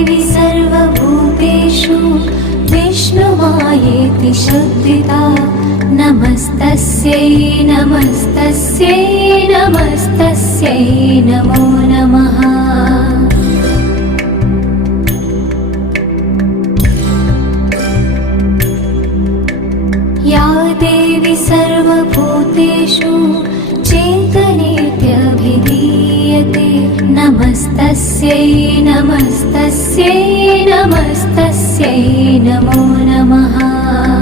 देवी सर्वभूतेषु विष्णुमायेति शुद्धिता नमस्तस्यै नमस्तस्यै नमस्तस्यै नमो नमः। या देवी सर्वभूतेषु चेतनेत्यभिधीयते नमस्तस्यै नमस्तस्यै नमस्तस्यै नमो नमः।